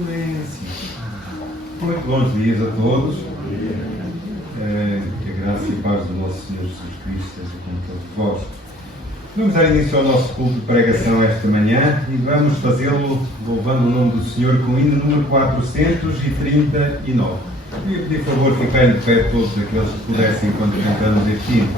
Silêncio. Muito bons dias a todos. Que a graça e a paz do nosso Senhor Jesus Cristo seja com todos vós. Vamos dar início ao nosso culto de pregação esta manhã e vamos fazê-lo louvando o nome do Senhor com o hino número 439. Queria pedir favor que fiquem de pé todos aqueles que pudessem enquanto cantamos este hino.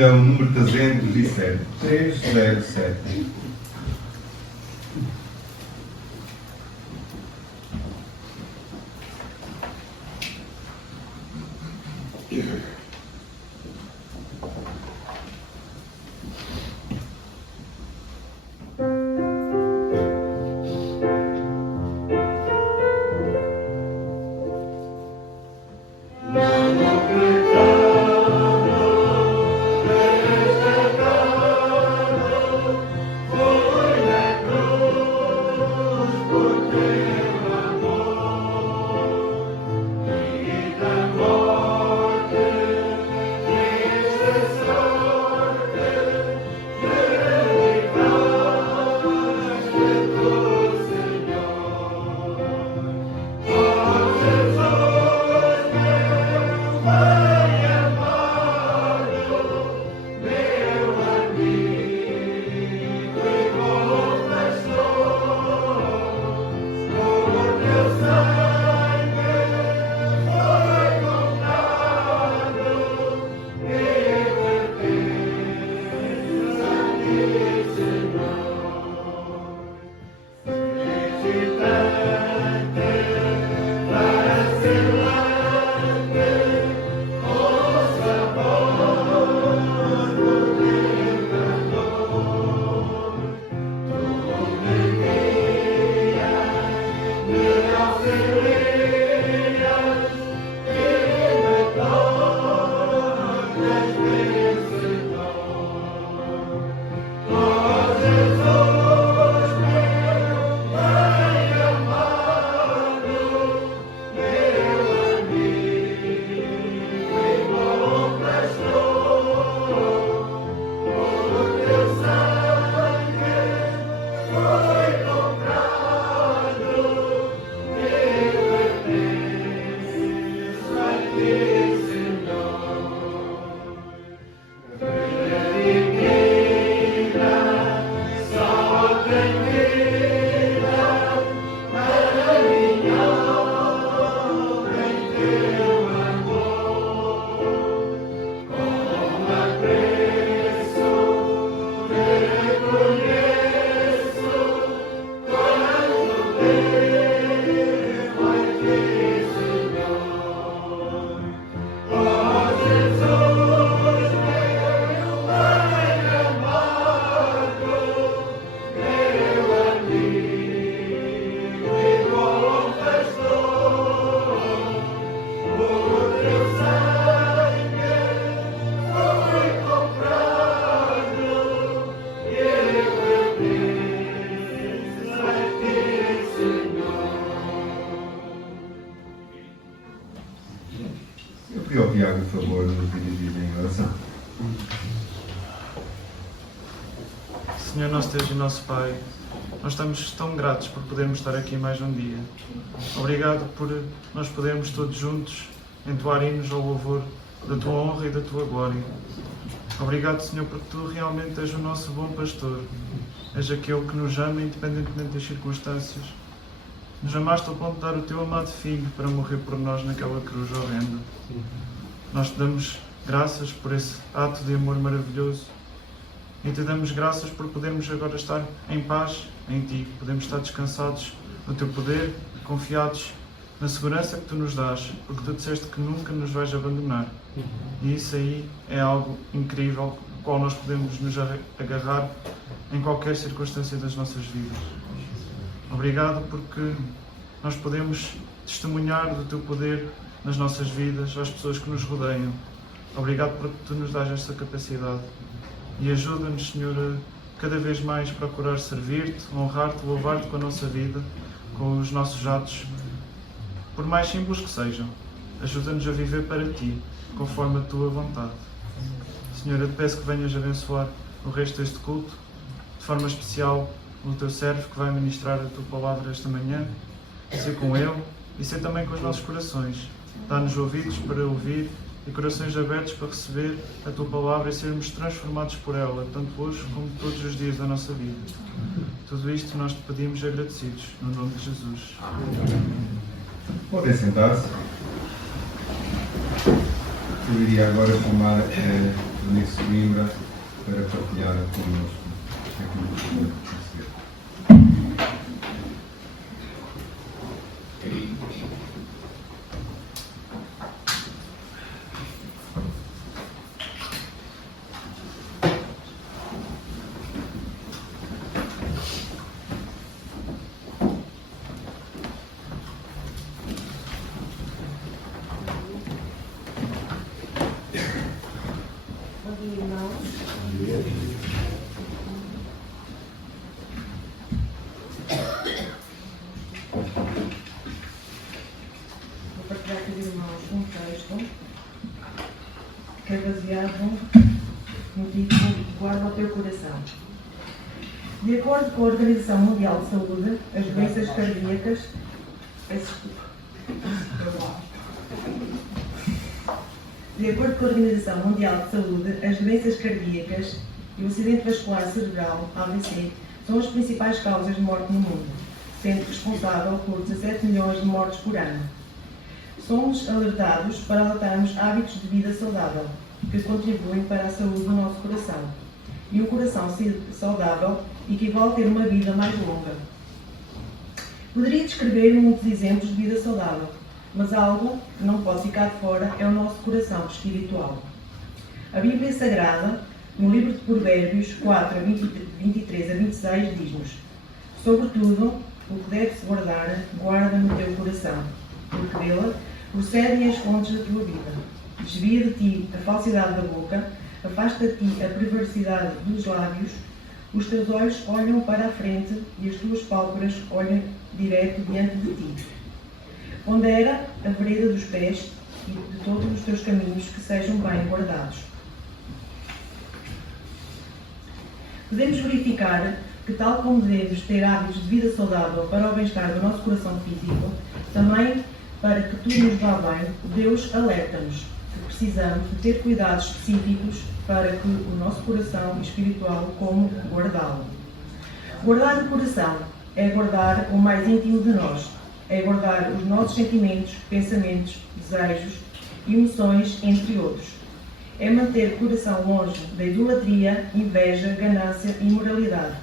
ainda o número 307. 307. Eu pedi ao Tiago, por favor, nos dirigir em oração. Senhor nosso Deus e nosso Pai, nós estamos tão gratos por podermos estar aqui mais um dia. Obrigado por nós podermos todos juntos entoar hinos ao louvor da Tua honra e da Tua glória. Obrigado, Senhor, porque Tu realmente és o nosso bom pastor. És aquele que nos ama independentemente das circunstâncias. Nos amaste ao ponto de dar o Teu amado Filho para morrer por nós naquela cruz horrenda. Nós Te damos graças por esse ato de amor maravilhoso e Te damos graças por podermos agora estar em paz em Ti, podemos estar descansados no Teu poder, confiados na segurança que Tu nos dás, porque Tu disseste que nunca nos vais abandonar. E isso aí é algo incrível, ao qual nós podemos nos agarrar em qualquer circunstância das nossas vidas. Obrigado porque nós podemos testemunhar do Teu poder nas nossas vidas, às pessoas que nos rodeiam. Obrigado porque Tu nos dás esta capacidade. E ajuda-nos, Senhor, a cada vez mais procurar servir-Te, honrar-Te, louvar-Te com a nossa vida, com os nossos atos, por mais simples que sejam. Ajuda-nos a viver para Ti, conforme a Tua vontade. Senhor, eu Te peço que venhas abençoar o resto deste culto, de forma especial o Teu servo que vai ministrar a Tua palavra esta manhã, ser com ele e ser também com os nossos corações. Dá-nos ouvidos para ouvir e corações abertos para receber a Tua palavra e sermos transformados por ela, tanto hoje como todos os dias da nossa vida. Tudo isto nós Te pedimos agradecidos, no nome de Jesus. Podem sentar-se. Eu iria agora chamar Eunice Coimbra para partilhar connosco aquilo que foi receber. Vou partilhar com os irmãos um texto que é baseado no título Guarda o teu coração. De acordo com a Organização Mundial de Saúde, as doenças cardíacas. De acordo com a Organização Mundial de Saúde, as doenças cardíacas e o acidente vascular cerebral, AVC, são as principais causas de morte no mundo, sendo responsável por 17 milhões de mortes por ano. Somos alertados para adotarmos hábitos de vida saudável, que contribuem para a saúde do nosso coração. E um coração saudável equivale a ter uma vida mais longa. Poderia descrever muitos exemplos de vida saudável, mas algo que não pode ficar de fora é o nosso coração espiritual. A Bíblia Sagrada, no livro de Provérbios 4, 23 a 26, diz-nos: sobretudo, o que deve-se guardar, guarda no teu coração, porque dele procedem as fontes da tua vida. Desvia de ti a falsidade da boca, afasta de ti a perversidade dos lábios, os teus olhos olham para a frente e as tuas pálpebras olham direto diante de ti. Pondera a vereda dos pés e de todos os teus caminhos que sejam bem guardados. Podemos verificar que, tal como devemos ter hábitos de vida saudável para o bem-estar do nosso coração físico, também para que tudo nos vá bem, Deus alerta-nos que precisamos de ter cuidados específicos para que o nosso coração espiritual, como guardá-lo. Guardar o coração é guardar o mais íntimo de nós, é guardar os nossos sentimentos, pensamentos, desejos, emoções, entre outros. É manter o coração longe da idolatria, inveja, ganância, imoralidade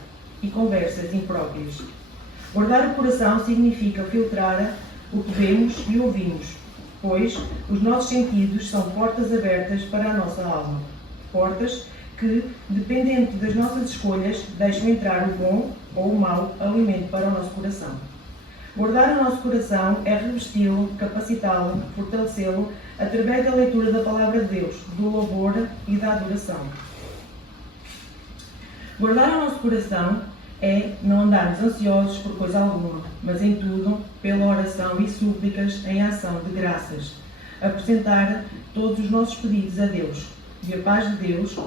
e conversas impróprias. Guardar o coração significa filtrar o que vemos e ouvimos, pois os nossos sentidos são portas abertas para a nossa alma. Portas que, dependendo das nossas escolhas, deixam entrar o bom ou o mau alimento para o nosso coração. Guardar o nosso coração é revesti-lo, capacitá-lo, fortalecê-lo através da leitura da Palavra de Deus, do louvor e da adoração. Guardar o nosso coração é não andarmos ansiosos por coisa alguma, mas em tudo, pela oração e súplicas em ação de graças, apresentar todos os nossos pedidos a Deus, e a paz de Deus,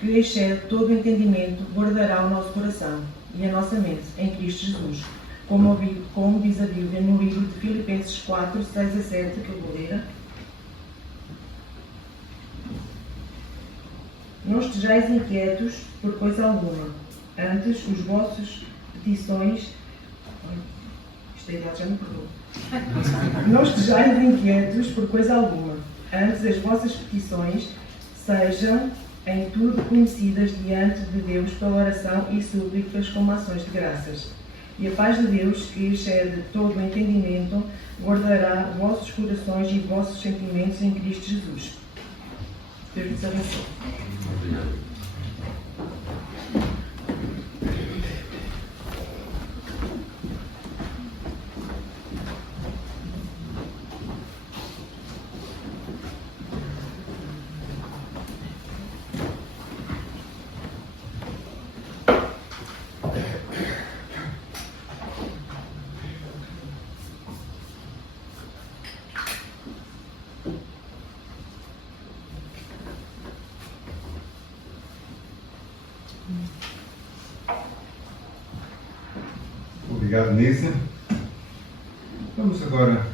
que excede todo o entendimento, guardará o nosso coração e a nossa mente em Cristo Jesus, como diz a Bíblia no livro de Filipenses 4, 6 a 7, que eu vou ler. Não estejais inquietos por coisa alguma, antes os vossos petições... Isto é idade, já me perdoa. Não estejais inquietos por coisa alguma, antes as vossas petições sejam em tudo conhecidas diante de Deus pela oração e súplicas com ações de graças. E a paz de Deus, que excede todo o entendimento, guardará vossos corações e vossos sentimentos em Cristo Jesus. Deus nos abençoe. Obrigado. Obrigado, Nisa. Vamos agora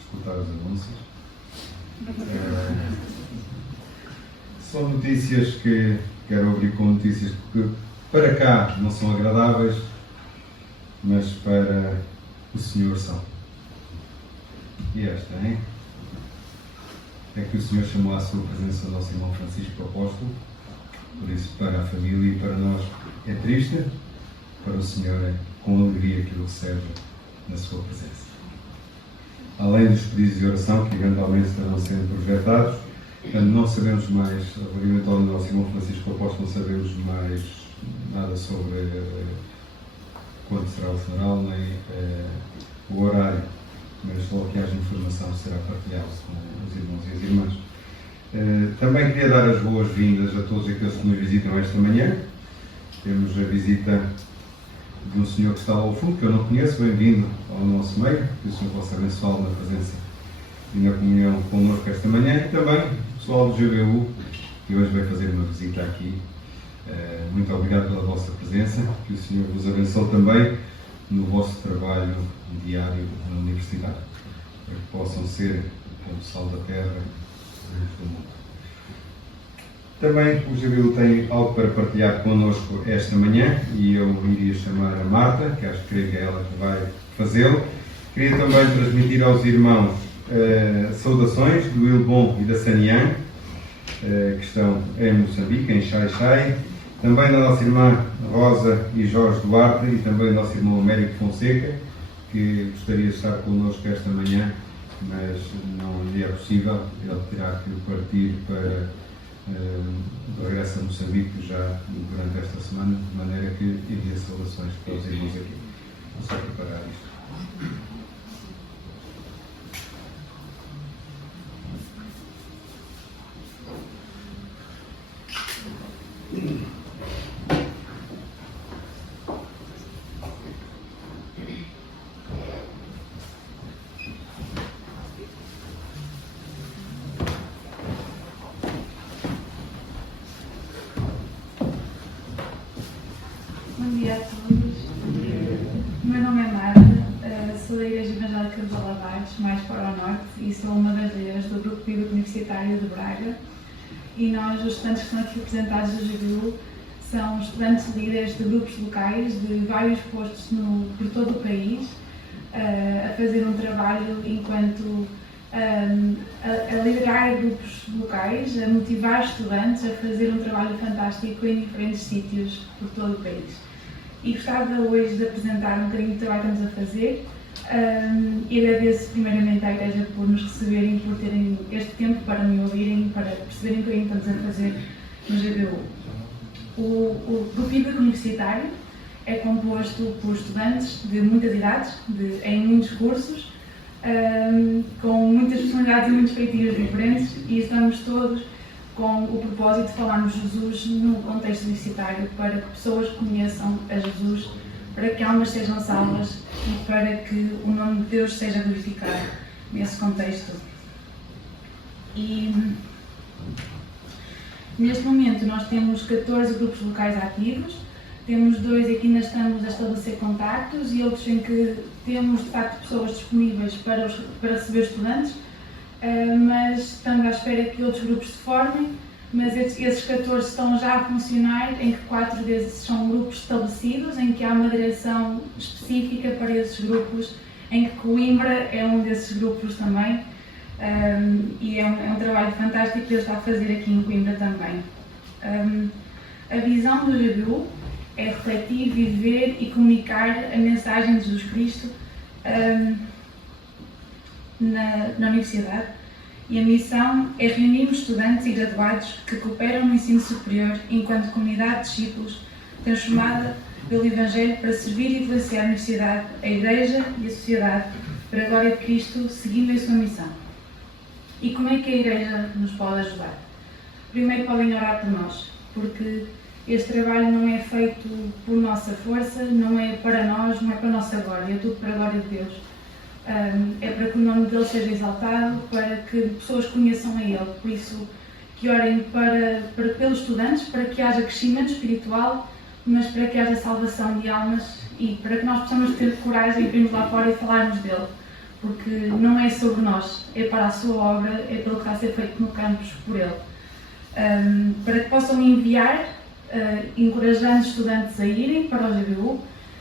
escutar os anúncios. São notícias que quero abrir com notícias que para cá não são agradáveis, mas para o Senhor são. E esta, hein? é que o Senhor chamou à sua presença o nosso irmão Francisco Apóstolo. Por isso, para a família e para nós é triste, para o Senhor é com alegria que o recebe na sua presença. Além dos pedidos de oração que eventualmente estarão sendo projetados, não sabemos mais, relativamente ao nosso irmão Francisco Apóstolo, não sabemos mais nada sobre quando será o funeral, nem o horário, mas logo que haja informação será partilhado com os irmãos e as irmãs. Também queria dar as boas-vindas a todos aqueles que nos visitam esta manhã. Temos a visita de um senhor que está lá ao fundo, que eu não conheço. Bem-vindo ao nosso meio, que o Senhor possa abençoá-lo na presença e na comunhão connosco esta manhã, e também o pessoal do GBU, que hoje vai fazer uma visita aqui. Muito obrigado pela vossa presença, que o Senhor vos abençoe também no vosso trabalho diário na Universidade, para que possam ser o sal da terra do mundo. Também o GBU tem algo para partilhar connosco esta manhã e eu iria chamar a Marta, que acho que é ela que vai fazê-lo. Queria também transmitir aos irmãos saudações do Ilbon e da Sanian, que estão em Moçambique, em Xai-Xai. Também da nossa irmã Rosa e Jorge Duarte e também do nosso irmão Américo Fonseca, que gostaria de estar connosco esta manhã, mas não lhe é possível. Ele terá que partir para o regresso a Moçambique já durante esta semana, de maneira que envia saudações para os irmãos aqui. Vou só preparar isto. Bom dia a todos. O meu nome é Marta, sou da Igreja Evangélica de Valadares, mais para o norte, e sou uma das líderes do Grupo Bíblico Universitário de Braga. E nós, os estudantes que estão aqui representados do GBU, são estudantes líderes de grupos locais de vários postos por todo o país, a fazer um trabalho enquanto a liderar grupos locais, a motivar estudantes a fazer um trabalho fantástico em diferentes sítios por todo o país. E gostava hoje de apresentar um bocadinho do trabalho que estamos a fazer e agradeço primeiramente à Igreja por nos receberem, por terem este tempo para me ouvirem, para perceberem o que estamos a fazer no GBU. O Grupo Bíblico Universitário é composto por estudantes de muitas idades, em muitos cursos, com muitas personalidades e muitos feitios diferentes, e estamos todos com o propósito de falarmos de Jesus no contexto universitário, para que pessoas conheçam a Jesus, para que almas sejam salvas e para que o nome de Deus seja glorificado nesse contexto. E neste momento nós temos 14 grupos locais ativos, temos 2 em que ainda estamos a estabelecer contactos e outros em que temos de facto pessoas disponíveis para receber estudantes, mas estamos à espera que outros grupos se formem, mas esses 14 estão já a funcionar, em que 4 desses são grupos estabelecidos, em que há uma direção específica para esses grupos, em que Coimbra é um desses grupos também, e é um trabalho fantástico que ele está a fazer aqui em Coimbra também. A visão do GBU é refletir, viver e comunicar a mensagem de Jesus Cristo na universidade, e a missão é reunirmos estudantes e graduados que cooperam no ensino superior enquanto comunidade de discípulos transformada pelo Evangelho para servir e influenciar a universidade, a Igreja e a sociedade para a glória de Cristo, seguindo a sua missão. E como é que a Igreja nos pode ajudar? Primeiro podem orar por nós, porque este trabalho não é feito por nossa força, não é para nós, não é para a nossa glória, é tudo para a glória de Deus. É para que o nome dele seja exaltado, para que pessoas conheçam a ele. Por isso, que orem pelos estudantes, para que haja crescimento espiritual, mas para que haja salvação de almas e para que nós possamos ter coragem de irmos lá fora e falarmos dele. Porque não é sobre nós, é para a sua obra, é pelo que está a ser feito no campus por ele. Para que possam enviar, encorajando estudantes a irem para o GBU,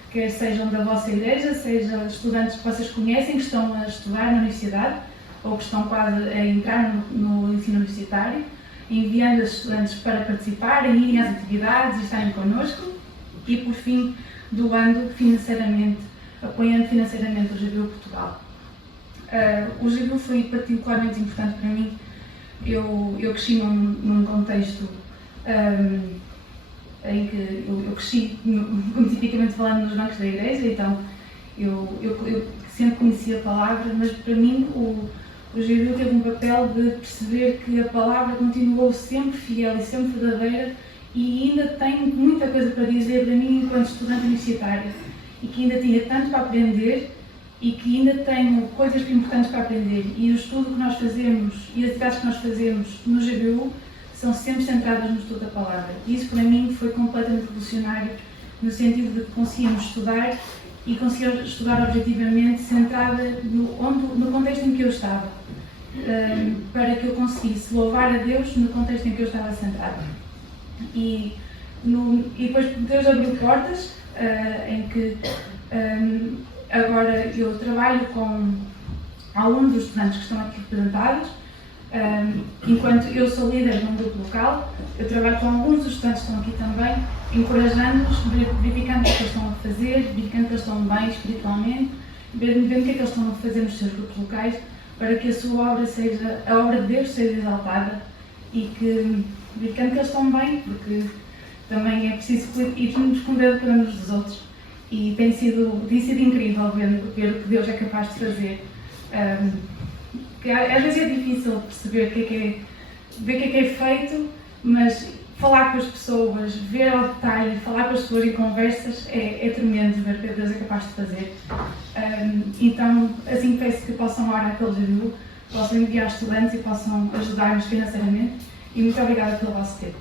quer sejam da vossa igreja, sejam estudantes que vocês conhecem, que estão a estudar na universidade, ou que estão quase a entrar no ensino universitário, enviando os estudantes para participarem, irem às atividades e estarem connosco, e por fim doando financeiramente, apoiando financeiramente o GBU Portugal. O GBU foi particularmente importante para mim. Eu cresci num contexto em que eu cresci, tipicamente falando, nos bancos da igreja, então eu sempre conhecia a palavra, mas para mim o GBU teve um papel de perceber que a palavra continuou sempre fiel e sempre verdadeira, e ainda tenho muita coisa para dizer para mim enquanto estudante universitária, e que ainda tinha tanto para aprender e que ainda tenho coisas importantes para aprender, e o estudo que nós fazemos e as atividades que nós fazemos no GBU são sempre centradas no estudo da palavra. E isso para mim foi completamente revolucionário, no sentido de que conseguíamos estudar e conseguir estudar objetivamente, centrada no contexto em que eu estava, para que eu conseguisse louvar a Deus no contexto em que eu estava centrada. E depois Deus abriu portas, em que agora eu trabalho com alguns dos estudantes que estão aqui representados. Enquanto eu sou líder de um grupo local, eu trabalho com alguns dos estudantes que estão aqui também, encorajando-os, verificando o que eles estão a fazer, verificando que eles estão bem espiritualmente, vendo o que é que eles estão a fazer nos seus grupos locais, para que a obra de Deus seja exaltada, e que, verificando que eles estão bem, porque também é preciso irmos com Deus cada um dos outros, e tem sido incrível ver o que Deus é capaz de fazer. Que às vezes é difícil perceber o que é feito, mas falar com as pessoas, ver ao detalhe, falar com as pessoas em conversas é tremendo ver o que Deus é capaz de fazer. Então, assim, peço que possam orar pelo GBU, possam enviar estudantes e possam ajudar-nos financeiramente, e muito obrigada pelo vosso tempo.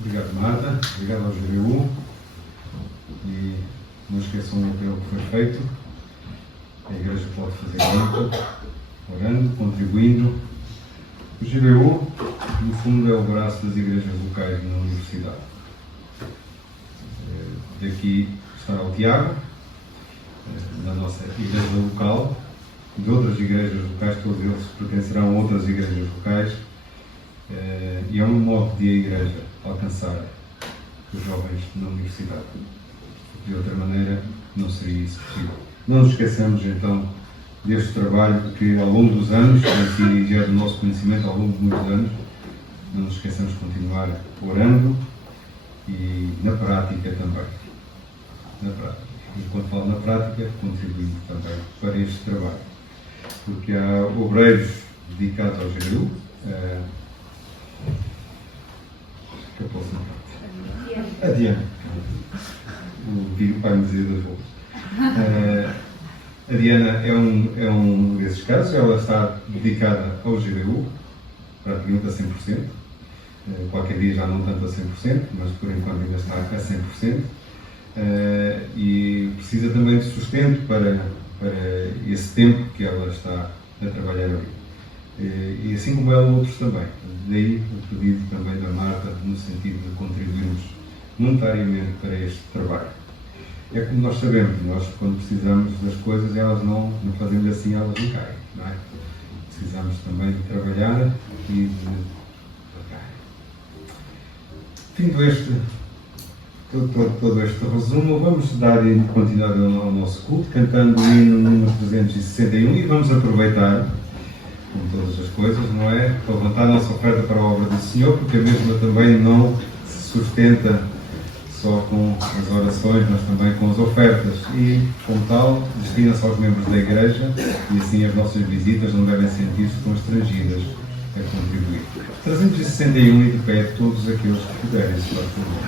Obrigado, Marta. Obrigado ao GBU. E não esqueçam o apelo que foi feito. A Igreja pode fazer muito, orando, contribuindo. O GBU, no fundo, é o braço das igrejas locais na universidade. Daqui está o Tiago, da nossa igreja local, de outras igrejas locais, todos eles pertencerão a outras igrejas locais. E é um modo de a igreja alcançar os jovens na universidade. De outra maneira, não seria isso possível. Não nos esqueçamos, então, deste trabalho que, ao longo dos anos, tem sido enviado o nosso conhecimento ao longo de muitos anos. Não nos esqueçamos de continuar orando e, na prática, também. Na prática. E, quando falo na prática, contribuindo também para este trabalho. Porque há obreiros dedicados ao GBU. A Diana. O pai me dizia das roupas. A Diana é um desses casos. Ela está dedicada ao GBU, praticamente a 100%. Qualquer dia já não tanto a 100%, mas por enquanto ainda está a 100%. E precisa também de sustento para esse tempo que ela está a trabalhar ali. E assim como ela, outros também. Daí o pedido também da Marta, no sentido de contribuirmos monetariamente para este trabalho. É como nós sabemos, nós quando precisamos das coisas, elas não fazemos assim, elas não caem, não é? Precisamos também de trabalhar e de pagar. Tendo todo este resumo, vamos dar continuidade ao nosso culto, cantando o hino número 361, e vamos aproveitar, como todas as coisas, não é? Para levantar a nossa oferta para a obra do Senhor, porque a mesma também não se sustenta só com as orações, mas também com as ofertas, e, como tal, destina-se aos membros da Igreja, e assim as nossas visitas não devem sentir-se constrangidas a contribuir. 361 e de pé todos aqueles que puderem, se faz favor.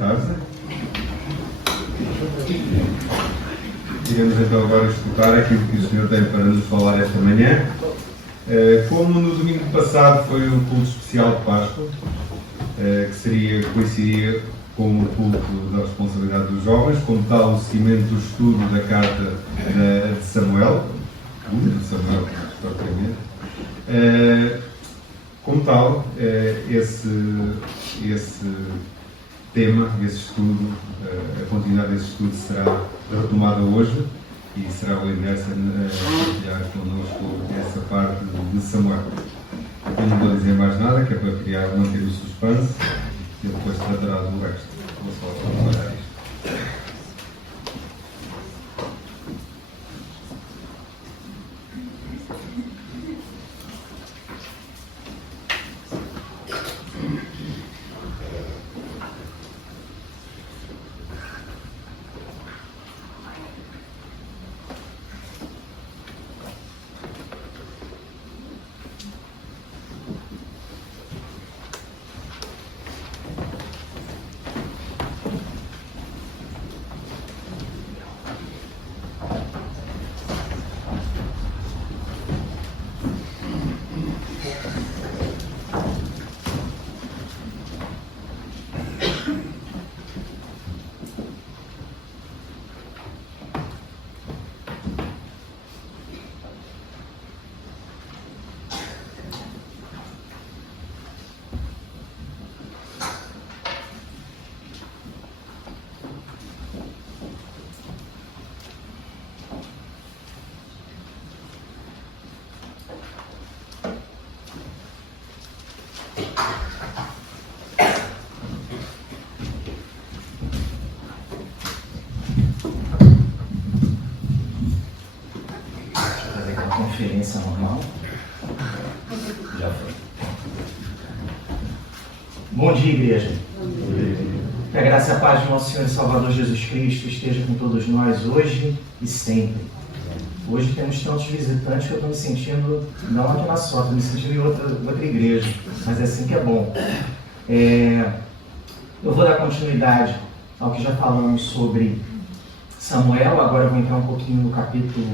sentar-se. Iremos então agora escutar aquilo que o Senhor tem para nos falar esta manhã. Como no domingo passado foi um culto especial de Páscoa, que coincidiria com o culto da responsabilidade dos jovens, como tal o seguimento do estudo da carta de Samuel, propriamente. Como tal, esse tema, esse estudo, a continuidade desse estudo será retomada hoje e será o Elias a partilhar connosco essa parte de Samuel. Eu não vou dizer mais nada, que é para manter o suspense e depois tratará do resto. Vou só trabalhar isto. Conferência normal. Já foi. Bom dia, igreja. Que a graça e a paz do nosso Senhor e Salvador Jesus Cristo esteja com todos nós hoje e sempre. Hoje temos tantos visitantes que eu estou me sentindo, não aqui na Sota, estou me sentindo em outra igreja, mas é assim que é bom. Eu vou dar continuidade ao que já falamos sobre Samuel. Agora eu vou entrar um pouquinho no capítulo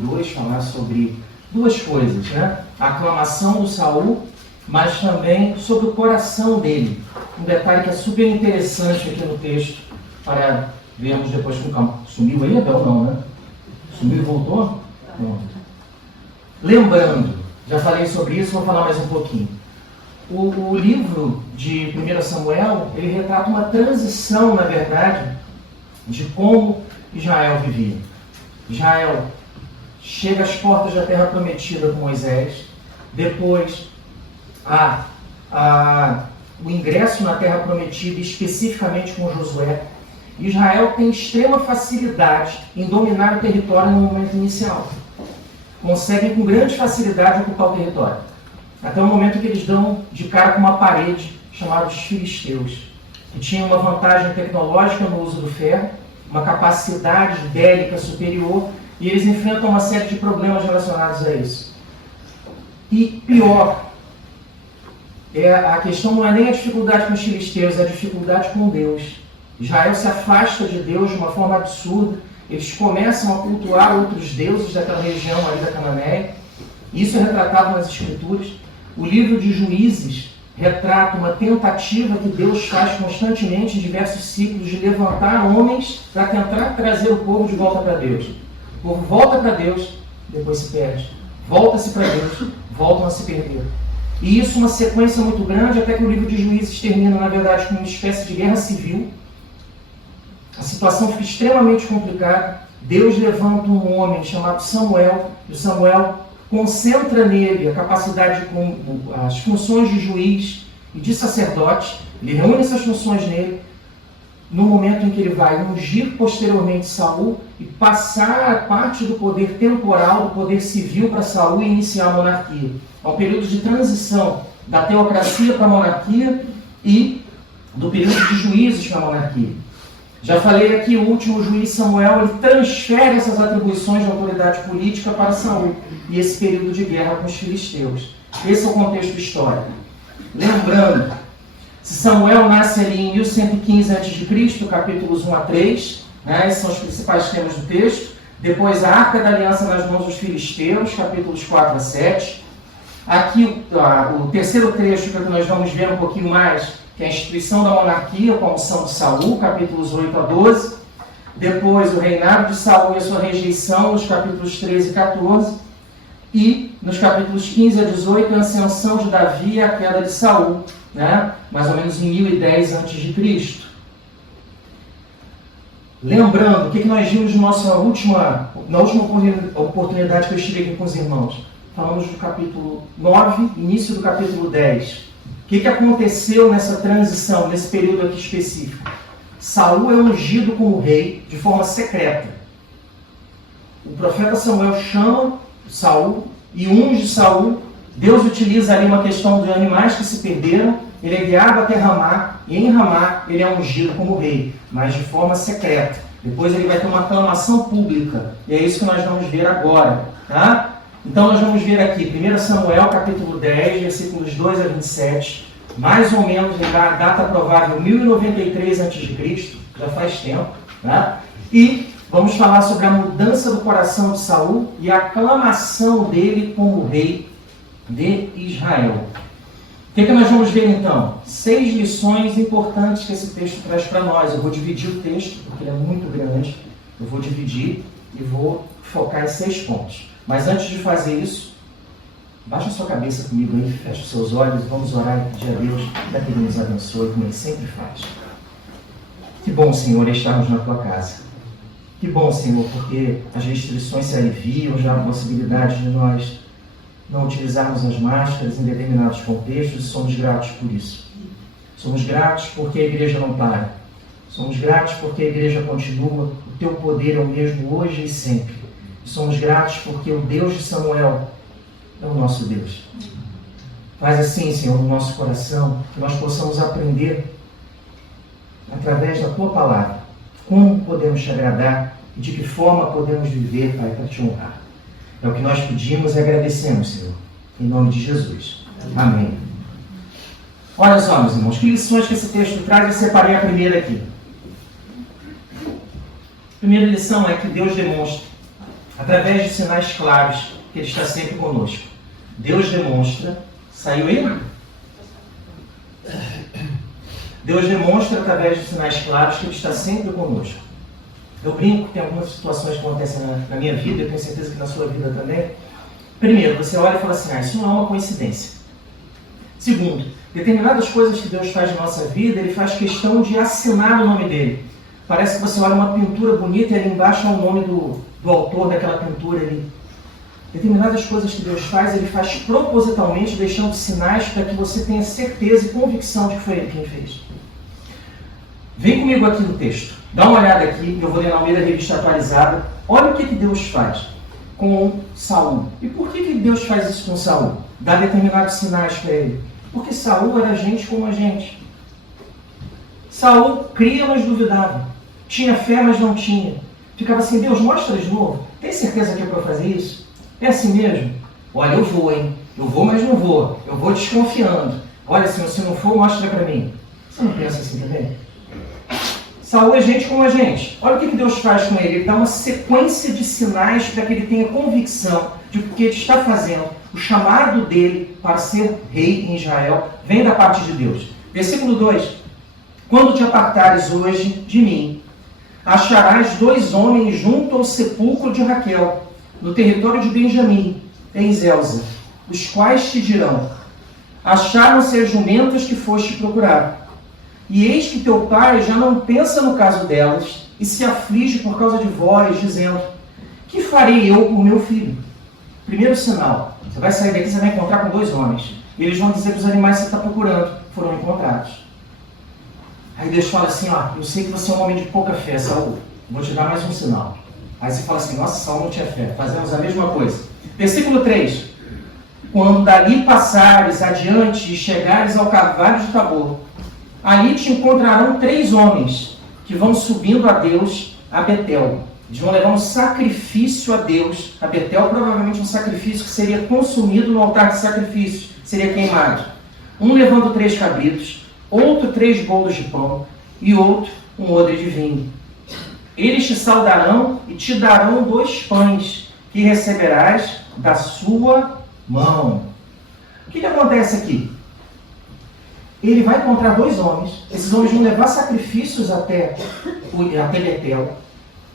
2, falar sobre duas coisas, né? A aclamação do Saul, mas também sobre o coração dele. Um detalhe que é super interessante aqui no texto, para vermos depois com calma. Sumiu aí, Abel? Não, né? Sumiu e voltou? Não. Lembrando, já falei sobre isso, vou falar mais um pouquinho. O livro de 1 Samuel, ele retrata uma transição, na verdade, de como Israel vivia. Israel chega às portas da terra prometida com Moisés, depois o ingresso na terra prometida, especificamente com Josué. Israel tem extrema facilidade em dominar o território no momento inicial. Conseguem com grande facilidade ocupar o território. Até o momento que eles dão de cara com uma parede chamada os filisteus, que tinham uma vantagem tecnológica no uso do ferro, uma capacidade bélica superior, e eles enfrentam uma série de problemas relacionados a isso. E pior, a questão não é nem a dificuldade com os filisteus, é a dificuldade com Deus. Israel se afasta de Deus de uma forma absurda, eles começam a cultuar outros deuses daquela região ali da Cananéia. Isso é retratado nas Escrituras. O livro de Juízes retrata uma tentativa que Deus faz constantemente em diversos ciclos de levantar homens para tentar trazer o povo de volta para Deus. O povo volta para Deus, depois se perde. Volta-se para Deus, voltam a se perder. E isso uma sequência muito grande, até que o livro de Juízes termina, na verdade, com uma espécie de guerra civil. A situação fica extremamente complicada. Deus levanta um homem chamado Samuel, e o Samuel concentra nele a capacidade com as funções de juiz e de sacerdote. Ele reúne essas funções nele no momento em que ele vai ungir posteriormente Saul e passar a parte do poder temporal, do poder civil para Saul e iniciar a monarquia. É um período de transição da teocracia para a monarquia e do período de juízes para a monarquia. Já falei aqui, o último juiz Samuel, ele transfere essas atribuições de autoridade política para Saul e esse período de guerra com os filisteus. Esse é o contexto histórico. Lembrando, Se Samuel nasce ali em 1115 a.C., capítulos 1 a 3, né? Esses são os principais temas do texto. Depois a Arca da Aliança nas mãos dos filisteus, capítulos 4 a 7. Aqui o terceiro trecho que nós vamos ver um pouquinho mais, que é a instituição da monarquia com a unção de Saul, capítulos 8 a 12. Depois o reinado de Saul e a sua rejeição, nos capítulos 13 e 14. E nos capítulos 15 a 18, a ascensão de Davi e a queda de Saul, né? Mais ou menos em 1010 a.C. Lembrando, o que nós vimos na última oportunidade que eu estive aqui com os irmãos? Falamos do capítulo 9, início do capítulo 10. O que aconteceu nessa transição, nesse período aqui específico? Saul é ungido como rei de forma secreta. O profeta Samuel chama Saul e unge Saul. Deus utiliza ali uma questão de animais que se perderam. Ele é guiado até Ramá, e em Ramá ele é ungido como rei, mas de forma secreta. Depois ele vai ter uma aclamação pública, e é isso que nós vamos ver agora. Tá? Então nós vamos ver aqui, 1 Samuel capítulo 10, versículos 2 a 27, mais ou menos a data provável 1093 a.C., já faz tempo. Tá? E vamos falar sobre a mudança do coração de Saul e a aclamação dele como rei de Israel. O que nós vamos ver então? 6 lições importantes que esse texto traz para nós. Eu vou dividir o texto, porque ele é muito grande. Eu vou dividir e vou focar em 6 pontos. Mas antes de fazer isso, baixa a sua cabeça comigo aí, fecha os seus olhos, vamos orar e pedir a Deus para que Ele nos abençoe, como Ele sempre faz. Que bom, Senhor, estarmos na Tua casa. Que bom, Senhor, porque as restrições se aliviam, já a possibilidade de nós não utilizarmos as máscaras em determinados contextos, e somos gratos por isso. Somos gratos porque a igreja não para. Somos gratos porque a igreja continua, o teu poder é o mesmo hoje e sempre. E somos gratos porque o Deus de Samuel é o nosso Deus. Faz assim, Senhor, no nosso coração, que nós possamos aprender, através da tua palavra, como podemos te agradar e de que forma podemos viver, Pai, para te honrar. É o que nós pedimos e agradecemos, Senhor, em nome de Jesus. Amém. Olha só, meus irmãos, que lições que esse texto traz, eu separei a primeira aqui. A primeira lição é que Deus demonstra, através de sinais claros, que Ele está sempre conosco. Deus demonstra, saiu aí? Deus demonstra, através de sinais claros, que Ele está sempre conosco. Eu brinco que tem algumas situações que acontecem na minha vida, eu tenho certeza que na sua vida também. Primeiro, você olha e fala assim, isso não é uma coincidência. Segundo, determinadas coisas que Deus faz na nossa vida, Ele faz questão de assinar o nome dEle. Parece que você olha uma pintura bonita e ali embaixo é o nome do autor daquela pintura ali. Determinadas coisas que Deus faz, Ele faz propositalmente, deixando sinais para que você tenha certeza e convicção de que foi Ele quem fez. Vem comigo aqui no texto. Dá uma olhada aqui, eu vou ler na Almeida Revista Atualizada. Olha o que Deus faz com Saul. E por que Deus faz isso com Saul? Dá determinados sinais para ele. Porque Saul era gente como a gente. Saul cria, mas duvidava. Tinha fé, mas não tinha. Ficava assim, Deus, mostra de novo. Tem certeza que é para fazer isso? É assim mesmo? Olha, eu vou, hein? Eu vou, mas não vou. Eu vou desconfiando. Olha, Senhor, se não for, mostra para mim. Você não pensa assim também? Saul é gente como a gente. Olha o que Deus faz com ele. Ele dá uma sequência de sinais para que ele tenha convicção de que ele está fazendo. O chamado dele para ser rei em Israel vem da parte de Deus. Versículo 2. Quando te apartares hoje de mim, acharás 2 homens junto ao sepulcro de Raquel, no território de Benjamim, em Zelza, os quais te dirão, acharam-se as jumentas que foste procurar. E eis que teu pai já não pensa no caso delas e se aflige por causa de vós, dizendo, que farei eu por meu filho? Primeiro sinal, você vai sair daqui e você vai encontrar com 2 homens. E eles vão dizer que os animais que você está procurando foram encontrados. Aí Deus fala assim, eu sei que você é um homem de pouca fé, Saul. Vou te dar mais um sinal. Aí você fala assim, nossa, Saul não tinha fé. Fazemos a mesma coisa. Versículo 3. Quando dali passares adiante e chegares ao carvalho de Tabor, ali te encontrarão 3 homens que vão subindo a Deus a Betel. Eles vão levar um sacrifício a Deus. A Betel, provavelmente um sacrifício que seria consumido no altar de sacrifício, seria queimado. Um levando 3 cabritos, outro 3 bolos de pão e outro um odre de vinho. Eles te saudarão e te darão 2 pães, que receberás da sua mão. O que acontece aqui? Ele vai encontrar 2 homens. Esses homens vão levar sacrifícios até Betel.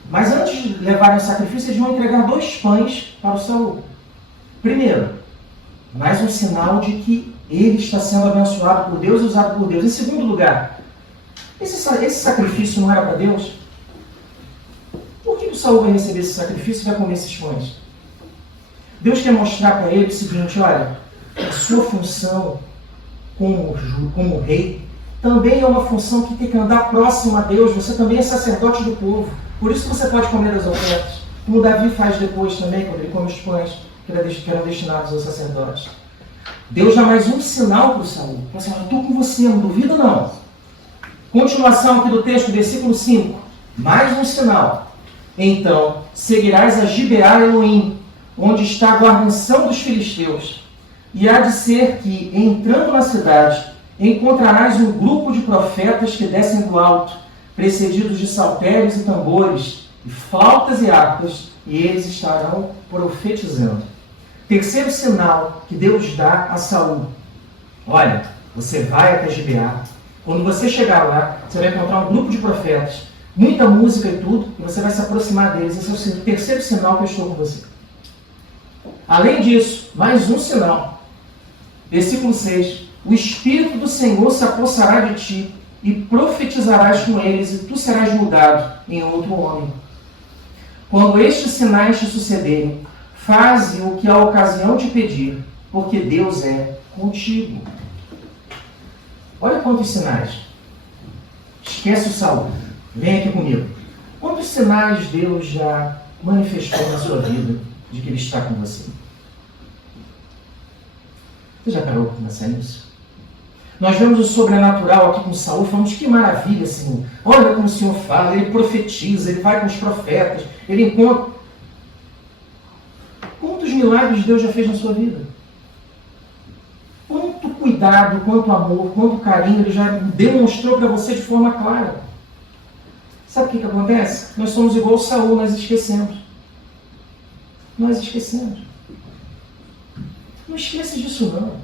Mas antes de levarem o sacrifício, eles vão entregar 2 pães para o Saul. Primeiro, mais um sinal de que ele está sendo abençoado por Deus e usado por Deus. Em segundo lugar, esse sacrifício não era para Deus? Por que o Saul vai receber esse sacrifício e vai comer esses pães? Deus quer mostrar para ele o seguinte: olha, a sua função como rei também é uma função que tem que andar próximo a Deus. Você também é sacerdote do povo. Por isso você pode comer as ofertas, como Davi faz depois também, quando ele come os pães que eram destinados aos sacerdotes. Deus dá mais um sinal para o Saul. Ele fala assim: eu estou com você, não duvida não. Continuação aqui do texto, versículo 5. Mais um sinal. Então seguirás a Gibeá Elohim, onde está a guarnição dos filisteus. E há de ser que, entrando na cidade, encontrarás um grupo de profetas que descem do alto, precedidos de saltérios e tambores, e flautas e harpas, e eles estarão profetizando. Terceiro sinal que Deus dá a Saul: olha, você vai até Gibeá. Quando você chegar lá, você vai encontrar um grupo de profetas, muita música e tudo, e você vai se aproximar deles. Esse é o terceiro sinal que eu estou com você. Além disso, mais um sinal. Versículo 6. O Espírito do Senhor se apossará de ti, e profetizarás com eles, e tu serás mudado em outro homem. Quando estes sinais te sucederem, faze o que a ocasião te pedir, porque Deus é contigo. Olha quantos sinais. Esquece o Saul. Vem aqui comigo. Quantos sinais Deus já manifestou na sua vida de que Ele está com você? Você já parou para pensar nisso? Nós vemos o sobrenatural aqui com Saul, falamos: que maravilha, Senhor. Olha como o Senhor fala, Ele profetiza, Ele vai com os profetas, Ele encontra. Quantos milagres Deus já fez na sua vida? Quanto cuidado, quanto amor, quanto carinho Ele já demonstrou para você de forma clara. Sabe o que acontece? Nós somos igual Saul, nós esquecemos. Nós esquecemos. Não esqueça disso não.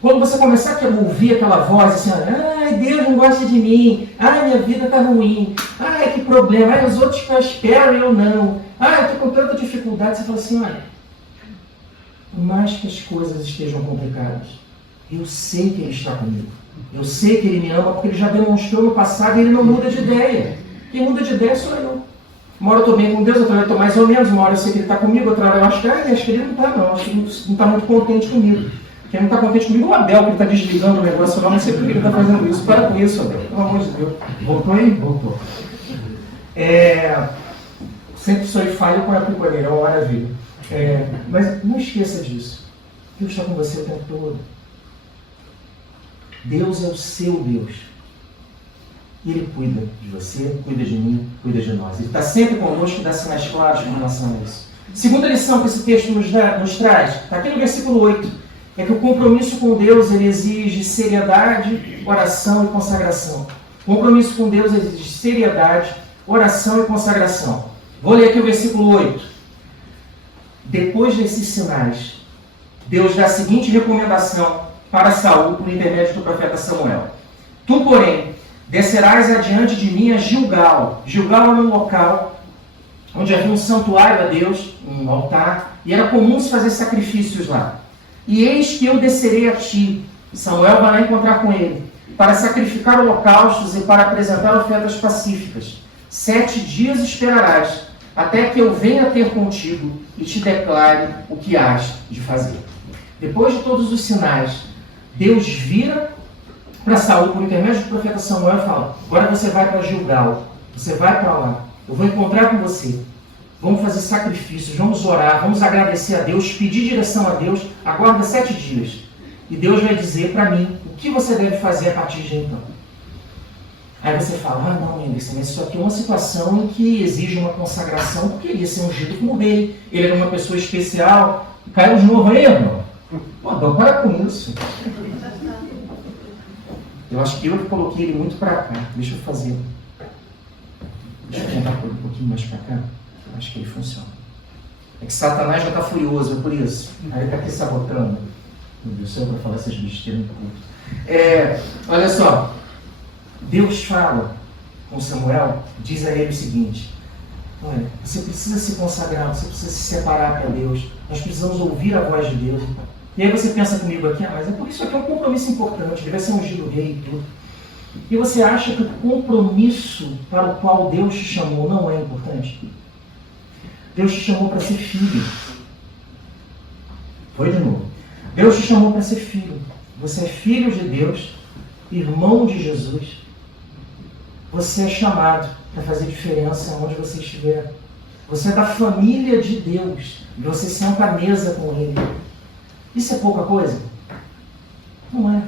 Quando você começar a ouvir aquela voz assim: ai, Deus não gosta de mim, ai, minha vida está ruim, ai, que problema, ai, os outros prosperam e eu não, ai, eu estou com tanta dificuldade, você fala assim: olha, por mais que as coisas estejam complicadas, eu sei que Ele está comigo, eu sei que Ele me ama, porque Ele já demonstrou no passado e Ele não muda de ideia. Quem muda de ideia sou eu. Uma hora eu estou bem com Deus, outra hora eu estou mais ou menos, uma hora eu sei que Ele está comigo, outra hora eu acho que Ele não está não, acho que Ele não está muito contente comigo. Quem não está contente comigo é o Abel, que ele está desligando o negócio lá, não sei por que ele está fazendo isso. Para com isso, Abel, pelo amor de Deus. Voltou aí? Voltou. Sempre sou falho com a picolheira, é uma maravilha. Mas não esqueça disso. Deus está com você o tempo todo. Deus é o seu Deus. E Ele cuida de você, cuida de mim, cuida de nós. Ele está sempre conosco e dá sinais claros com relação a isso. Segunda lição que esse texto nos traz, está aqui no versículo 8. É que o compromisso com Deus ele exige seriedade, oração e consagração. O compromisso com Deus exige seriedade, oração e consagração. Vou ler aqui o versículo 8. Depois desses sinais, Deus dá a seguinte recomendação para Saul por intermédio do profeta Samuel. Tu, porém, descerás adiante de mim a Gilgal. Gilgal era um local onde havia um santuário a Deus, um altar, e era comum se fazer sacrifícios lá. E eis que eu descerei a ti. Samuel vai lá encontrar com ele, para sacrificar holocaustos e para apresentar ofertas pacíficas. 7 dias esperarás, até que eu venha ter contigo e te declare o que hás de fazer. Depois de todos os sinais, Deus vira para Saul por intermédio do profeta Samuel e fala: agora você vai para Gilgal, você vai para lá, eu vou encontrar com você. Vamos fazer sacrifícios, vamos orar, vamos agradecer a Deus, pedir direção a Deus, aguarda 7 dias. E Deus vai dizer para mim o que você deve fazer a partir de então. Aí você fala: não, Anderson, mas isso aqui é uma situação em que exige uma consagração, porque ele ia ser ungido como rei, ele era uma pessoa especial. Caiu de novo aí, irmão? Pô, não, para com isso. Eu acho que eu coloquei ele muito para cá. Deixa eu fazer. Deixa eu tentar pôr um pouquinho mais para cá. Eu acho que ele funciona. É que Satanás já está furioso, é por isso. Aí ele está aqui sabotando. Meu Deus do céu, para falar essas besteiras no culto. Olha só. Deus fala com Samuel, diz a ele o seguinte: olha, você precisa se consagrar, você precisa se separar para Deus. Nós precisamos ouvir a voz de Deus. E aí você pensa comigo aqui, mas é por isso que é um compromisso importante, deve ser ungido rei e tudo. E você acha que o compromisso para o qual Deus te chamou não é importante? Deus te chamou para ser filho. Foi de novo. Deus te chamou para ser filho. Você é filho de Deus, irmão de Jesus. Você é chamado para fazer diferença onde você estiver. Você é da família de Deus. E você senta à mesa com Ele. Isso é pouca coisa? Não é.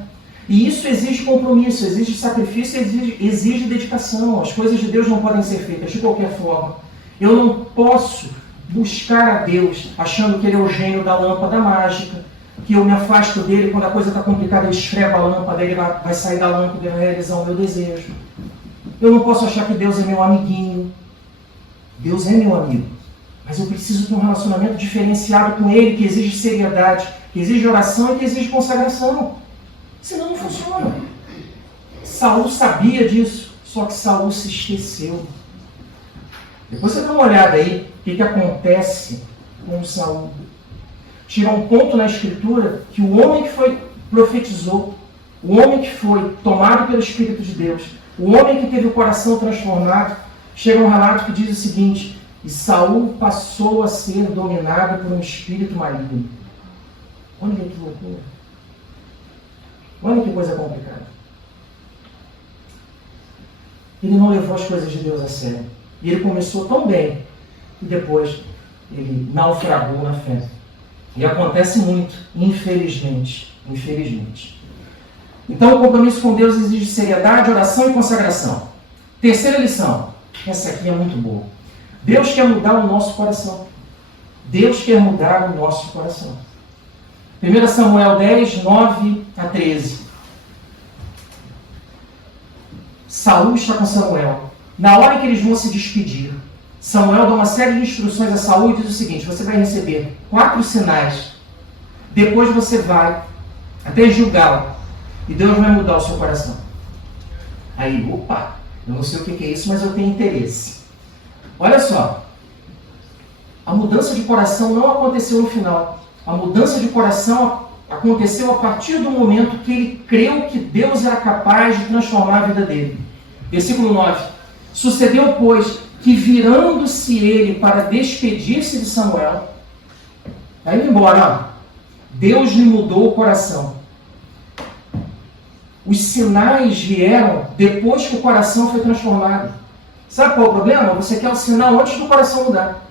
E isso exige compromisso, exige sacrifício, exige dedicação. As coisas de Deus não podem ser feitas de qualquer forma. Eu não posso buscar a Deus achando que Ele é o gênio da lâmpada mágica, que eu me afasto dele, quando a coisa está complicada, eu esfrego a lâmpada, ele vai sair da lâmpada e vai realizar o meu desejo. Eu não posso achar que Deus é meu amiguinho. Deus é meu amigo. Mas eu preciso ter um relacionamento diferenciado com Ele, que exige seriedade, que exige oração e que exige consagração. Senão não funciona. Saul sabia disso, só que Saul se esqueceu. Depois você dá uma olhada aí, o que acontece com Saul. Tira um ponto na Escritura que o homem que profetizou, o homem que foi tomado pelo Espírito de Deus, o homem que teve o coração transformado, chega um relato que diz o seguinte: e Saul passou a ser dominado por um espírito maligno. Olha que loucura. Olha que coisa complicada. Ele não levou as coisas de Deus a sério. E ele começou tão bem, e depois ele naufragou na fé. E acontece muito, infelizmente. Infelizmente. Então, o compromisso com Deus exige seriedade, oração e consagração. Terceira lição. Essa aqui é muito boa. Deus quer mudar o nosso coração. Deus quer mudar o nosso coração. 1 Samuel 10, 9 a 13. Saul está com Samuel. Na hora que eles vão se despedir, Samuel dá uma série de instruções a Saul e diz o seguinte: você vai receber 4 sinais. Depois você vai até Gilgal. E Deus vai mudar o seu coração. Aí, opa, eu não sei o que é isso, mas eu tenho interesse. Olha só. A mudança de coração não aconteceu no final. A mudança de coração aconteceu a partir do momento que ele creu que Deus era capaz de transformar a vida dele. Versículo 9. Sucedeu, pois, que virando-se ele para despedir-se de Samuel, vai indo embora, ó, Deus lhe mudou o coração. Os sinais vieram depois que o coração foi transformado. Sabe qual é o problema? Você quer o sinal antes do coração mudar.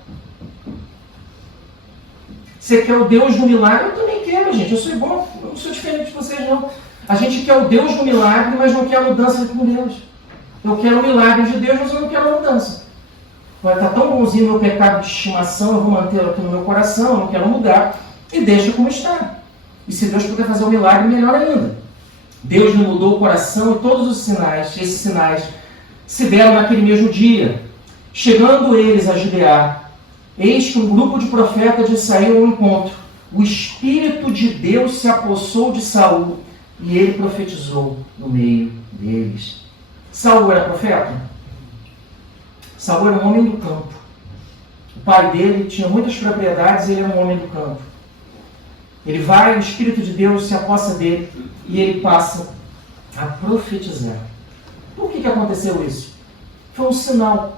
Você quer o Deus do milagre? Eu também quero, gente. Eu sou igual, eu não sou diferente de vocês, não. A gente quer o Deus do milagre, mas não quer a mudança com Deus. Eu quero o milagre de Deus, mas eu não quero a mudança. Vai estar tão bonzinho meu pecado de estimação, eu vou mantê-lo aqui no meu coração, eu não quero mudar, e deixa como está. E se Deus puder fazer o milagre, melhor ainda. Deus lhe mudou o coração e todos os sinais, esses sinais, se deram naquele mesmo dia. Chegando eles a Gibeá, eis que um grupo de profetas lhe saiu ao encontro. O Espírito de Deus se apossou de Saul e ele profetizou no meio deles. Saul era profeta? Saul era um homem do campo. O pai dele tinha muitas propriedades e ele era um homem do campo. Ele vai, o Espírito de Deus se apossa dele e ele passa a profetizar. Por que aconteceu isso? Foi um sinal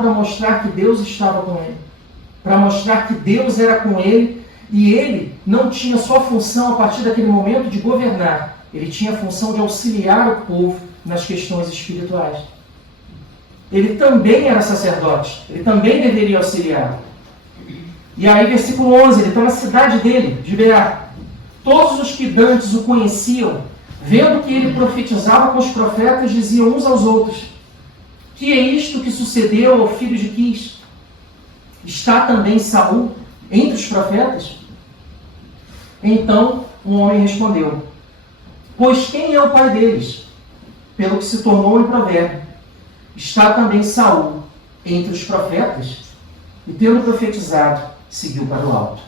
para mostrar que Deus estava com ele, para mostrar que Deus era com ele e ele não tinha só a função a partir daquele momento de governar, ele tinha a função de auxiliar o povo nas questões espirituais. Ele também era sacerdote, ele também deveria auxiliar. E aí, versículo 11, ele está na cidade dele, Gibeá. Todos os que dantes o conheciam, vendo que ele profetizava com os profetas, diziam uns aos outros: que é isto que sucedeu ao filho de Quis? Está também Saul entre os profetas? Então um homem respondeu: Pois quem é o pai deles? Pelo que se tornou em provérbio. Está também Saul entre os profetas, e tendo profetizado, seguiu para o alto.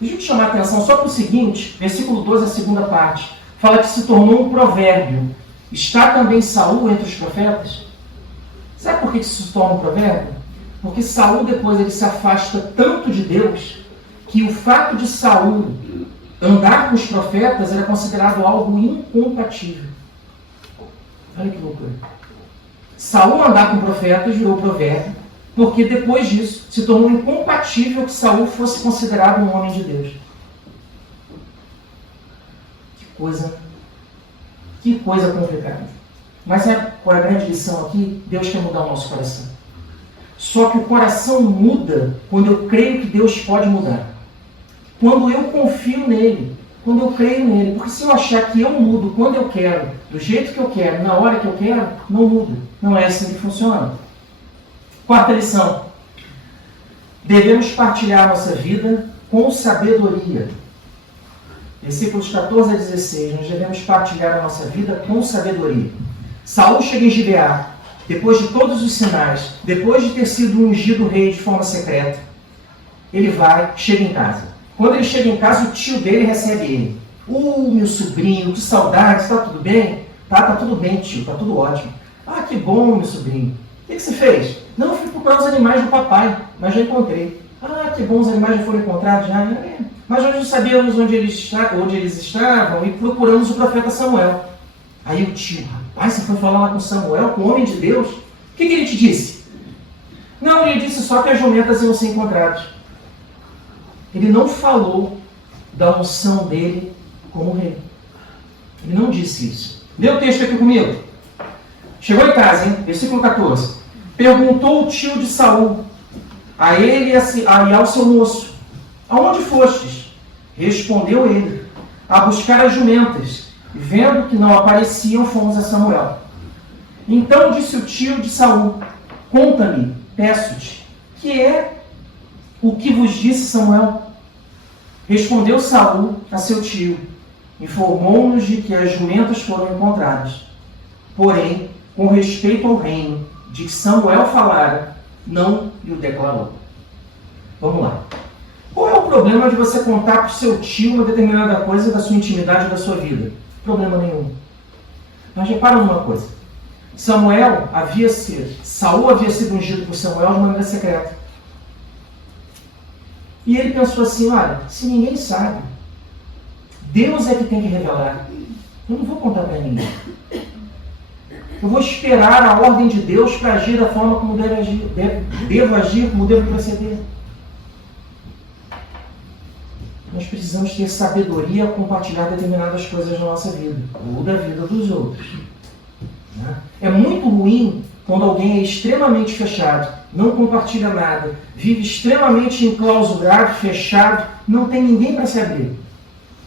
Deixa eu te chamar a atenção só para o seguinte, versículo 12, a segunda parte. Fala que se tornou um provérbio. Está também Saul entre os profetas? Sabe por que isso se torna um provérbio? Porque Saul depois ele se afasta tanto de Deus, que o fato de Saul andar com os profetas era considerado algo incompatível. Olha que loucura. Saul andar com profetas virou provérbio, porque depois disso se tornou incompatível que Saul fosse considerado um homem de Deus. Que coisa complicada. Mas qual é a grande lição aqui? Deus quer mudar o nosso coração. Só que o coração muda quando eu creio que Deus pode mudar. Quando eu confio nele, quando eu creio nele. Porque se eu achar que eu mudo quando eu quero, do jeito que eu quero, na hora que eu quero, não muda. Não é assim que funciona. Quarta lição. Devemos partilhar nossa vida com sabedoria. Versículos 14 a 16. Nós devemos partilhar a nossa vida com sabedoria. Saul chega em Gibeá, depois de todos os sinais, depois de ter sido ungido rei de forma secreta. Ele chega em casa. Quando ele chega em casa, o tio dele recebe ele. Meu sobrinho, que saudade, está tudo bem? Tá tudo bem, tio, tá tudo ótimo. Ah, que bom, meu sobrinho. O que você fez? Não, eu fui procurar os animais do papai, mas já encontrei. Ah, que bom, os animais já foram encontrados já. Mas nós não sabíamos onde eles estavam e procuramos o profeta Samuel. Aí o tio, rapaz, você foi falar lá com Samuel, com o homem de Deus? O que ele te disse? Não, ele disse só que as jumentas iam ser encontradas. Ele não falou da unção dele como rei. Ele não disse isso. Lê o texto aqui comigo. Chegou em casa, hein? Versículo 14. Perguntou o tio de Saul a ele e ao seu moço: aonde fostes? Respondeu ele: a buscar as jumentas. Vendo que não apareciam, fomos a Samuel. Então disse o tio de Saul: conta-me, peço-te, que é o que vos disse Samuel? Respondeu Saul a seu tio: informou-nos de que as jumentas foram encontradas. Porém, com respeito ao reino de que Samuel falara, não lhe o declarou. Vamos lá. Qual é o problema de você contar para o seu tio uma determinada coisa da sua intimidade da sua vida? Problema nenhum. Mas repara numa coisa. Saul havia sido ungido por Samuel de maneira secreta. E ele pensou assim: olha, se ninguém sabe, Deus é que tem que revelar. Eu não vou contar para ninguém. Eu vou esperar a ordem de Deus para agir da forma como devo agir, como devo proceder. Nós precisamos ter sabedoria ao compartilhar determinadas coisas na nossa vida, ou da vida dos outros. É muito ruim quando alguém é extremamente fechado, não compartilha nada, vive extremamente enclausurado, fechado, não tem ninguém para se abrir.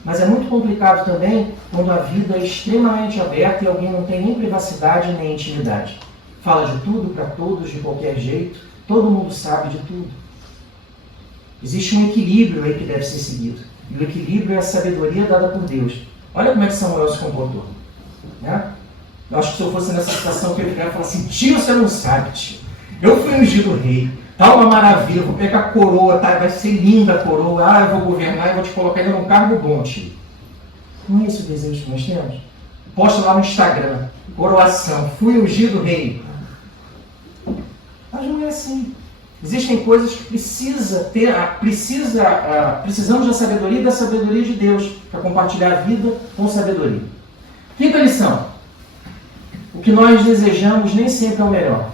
Mas é muito complicado também quando a vida é extremamente aberta e alguém não tem nem privacidade nem intimidade. Fala de tudo para todos, de qualquer jeito, todo mundo sabe de tudo. Existe um equilíbrio aí que deve ser seguido. E o equilíbrio é a sabedoria dada por Deus. Olha como é que Samuel se comportou. Né? Eu acho que se eu fosse nessa situação, eu ia falar assim: tio, você não sabe, tio. Eu fui ungido rei. Tá uma maravilha, vou pegar a coroa, tá? Vai ser linda a coroa. Ah, eu vou governar e vou te colocar ainda num cargo bom, tio. Não é esse o desejo que nós temos? Posta lá no Instagram: coroação, fui ungido rei. Mas não é assim. Existem coisas que precisamos da sabedoria e da sabedoria de Deus para compartilhar a vida com sabedoria. Quinta lição: o que nós desejamos nem sempre é o melhor.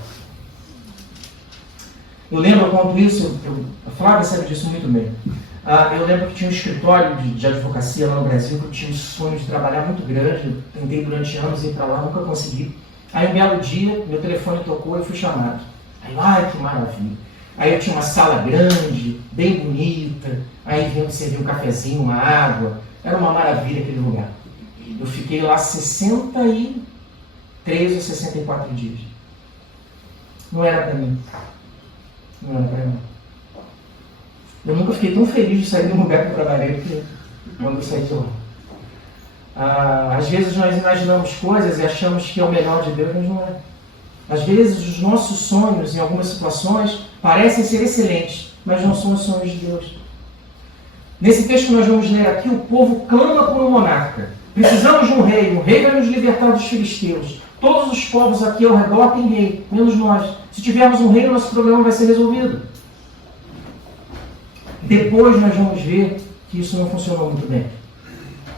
Eu lembro quando isso, a Flávia sabe disso muito bem. Eu lembro que tinha um escritório de advocacia lá no Brasil, que eu tinha um sonho de trabalhar muito grande. Eu tentei durante anos ir para lá, nunca consegui. Aí um belo dia, meu telefone tocou e eu fui chamado. Aí, ai, que maravilha. Aí eu tinha uma sala grande, bem bonita. Aí vinha servir um cafezinho, uma água. Era uma maravilha aquele lugar. Eu fiquei lá 63 ou 64 dias. Não era para mim. Não era para mim. Eu nunca fiquei tão feliz de sair do lugar que eu trabalhei quando eu saí de lá. Às vezes nós imaginamos coisas e achamos que é o melhor de Deus, mas não é. Às vezes os nossos sonhos, em algumas situações, parecem ser excelentes, mas não são os sonhos de Deus. Nesse texto que nós vamos ler aqui, o povo clama por um monarca. Precisamos de um rei vai nos libertar dos filisteus. Todos os povos aqui ao redor têm rei, menos nós. Se tivermos um rei, o nosso problema vai ser resolvido. Depois nós vamos ver que isso não funcionou muito bem.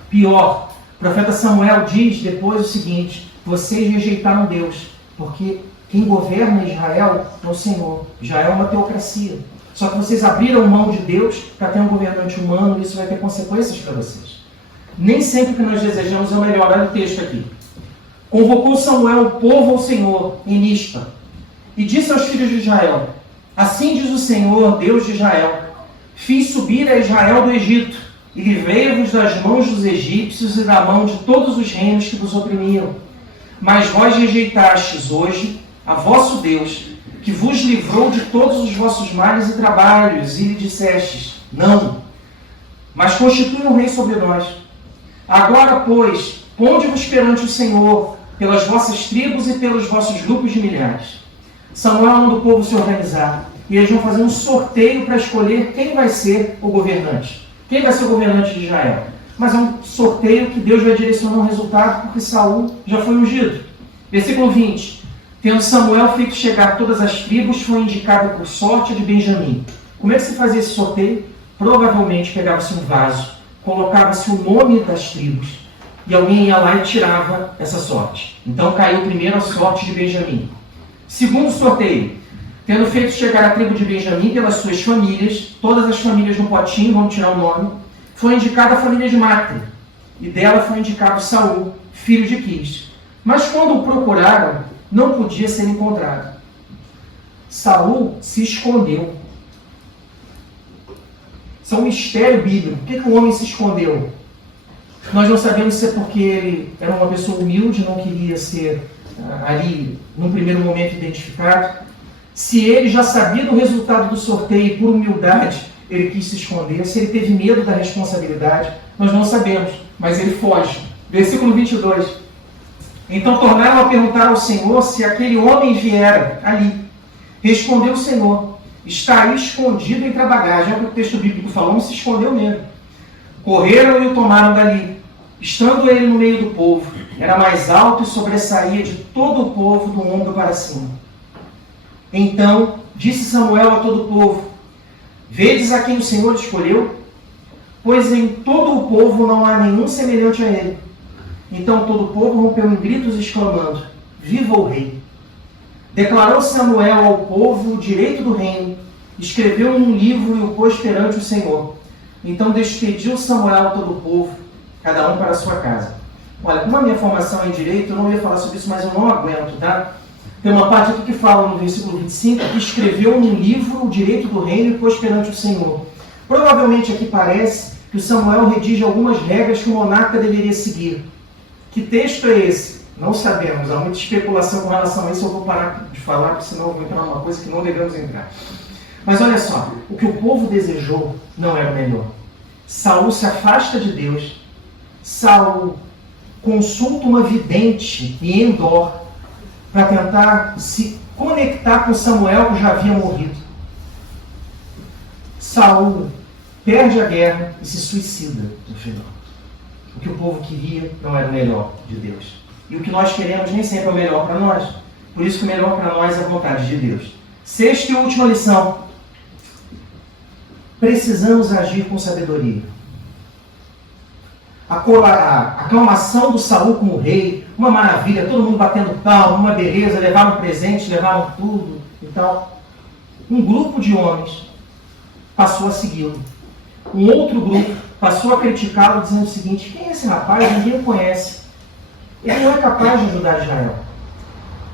Pior, o profeta Samuel diz depois o seguinte: vocês rejeitaram Deus, porque quem governa Israel é o Senhor. Israel é uma teocracia. Só que vocês abriram mão de Deus para ter um governante humano e isso vai ter consequências para vocês. Nem sempre o que nós desejamos é o melhor. Olha o texto aqui. Convocou Samuel o povo ao Senhor em Mispa e disse aos filhos de Israel: assim diz o Senhor, Deus de Israel: fiz subir a Israel do Egito e livrei-vos das mãos dos egípcios e da mão de todos os reinos que vos oprimiam. Mas vós rejeitastes hoje a vosso Deus, que vos livrou de todos os vossos males e trabalhos, e lhe dissestes: não, mas constitui um rei sobre nós. Agora, pois, ponde-vos perante o Senhor, pelas vossas tribos e pelos vossos grupos de milhares. Samuel manda o povo se organizar, e eles vão fazer um sorteio para escolher quem vai ser o governante. Quem vai ser o governante de Israel? Mas é um sorteio que Deus vai direcionar o resultado, porque Saul já foi ungido. Versículo 20. Tendo Samuel feito chegar todas as tribos, foi indicado por sorte a de Benjamim. Como é que se fazia esse sorteio? Provavelmente pegava-se um vaso, colocava-se o nome das tribos, e alguém ia lá e tirava essa sorte. Então caiu primeiro a sorte de Benjamim. Segundo sorteio, tendo feito chegar a tribo de Benjamim pelas suas famílias, todas as famílias no potinho vão tirar o nome, foi indicada a família de Matre, e dela foi indicado Saul, filho de Quis. Mas quando o procuraram, não podia ser encontrado. Saul se escondeu. Isso é um mistério bíblico. Por que o homem se escondeu? Nós não sabemos se é porque ele era uma pessoa humilde, não queria ser ali, num primeiro momento, identificado. Se ele já sabia do resultado do sorteio e por humildade ele quis se esconder, se ele teve medo da responsabilidade, nós não sabemos, mas ele foge. Versículo 22. Então tornaram a perguntar ao Senhor se aquele homem viera ali. Respondeu o Senhor: está aí escondido entre a bagagem. É o que o texto bíblico falou, não se escondeu mesmo. Correram e o tomaram dali. Estando ele no meio do povo, era mais alto e sobressaía de todo o povo do ombro para cima. Então disse Samuel a todo o povo: vedes a quem o Senhor escolheu? Pois em todo o povo não há nenhum semelhante a ele. Então todo o povo rompeu em gritos, exclamando: viva o rei! Declarou Samuel ao povo o direito do reino, escreveu num livro e o pôs perante o Senhor. Então despediu Samuel a todo o povo, cada um para a sua casa. Olha, como a minha formação é em direito, eu não ia falar sobre isso, mas eu não aguento, tá? Tem uma parte aqui que fala no versículo 25, que escreveu num livro o direito do reino e pôs perante o Senhor. Provavelmente aqui parece que o Samuel redige algumas regras que o monarca deveria seguir. Que texto é esse? Não sabemos, há muita especulação com relação a isso, eu vou parar de falar, porque senão eu vou entrar numa coisa que não devemos entrar. Mas olha só, o que o povo desejou não era o melhor. Saul se afasta de Deus, Saul consulta uma vidente em Endor para tentar se conectar com Samuel, que já havia morrido. Saul perde a guerra e se suicida no final. O que o povo queria não era o melhor de Deus. E o que nós queremos nem sempre é o melhor para nós. Por isso que o melhor para nós é a vontade de Deus. Sexta e última lição. Precisamos agir com sabedoria. A aclamação do Saul como rei, uma maravilha, todo mundo batendo palma, uma beleza, levaram presentes, levaram tudo e tal. Um grupo de homens passou a segui-lo. Um outro grupo passou a criticá-lo, dizendo o seguinte: quem é esse rapaz? Ninguém o conhece. Ele não é capaz de ajudar Israel.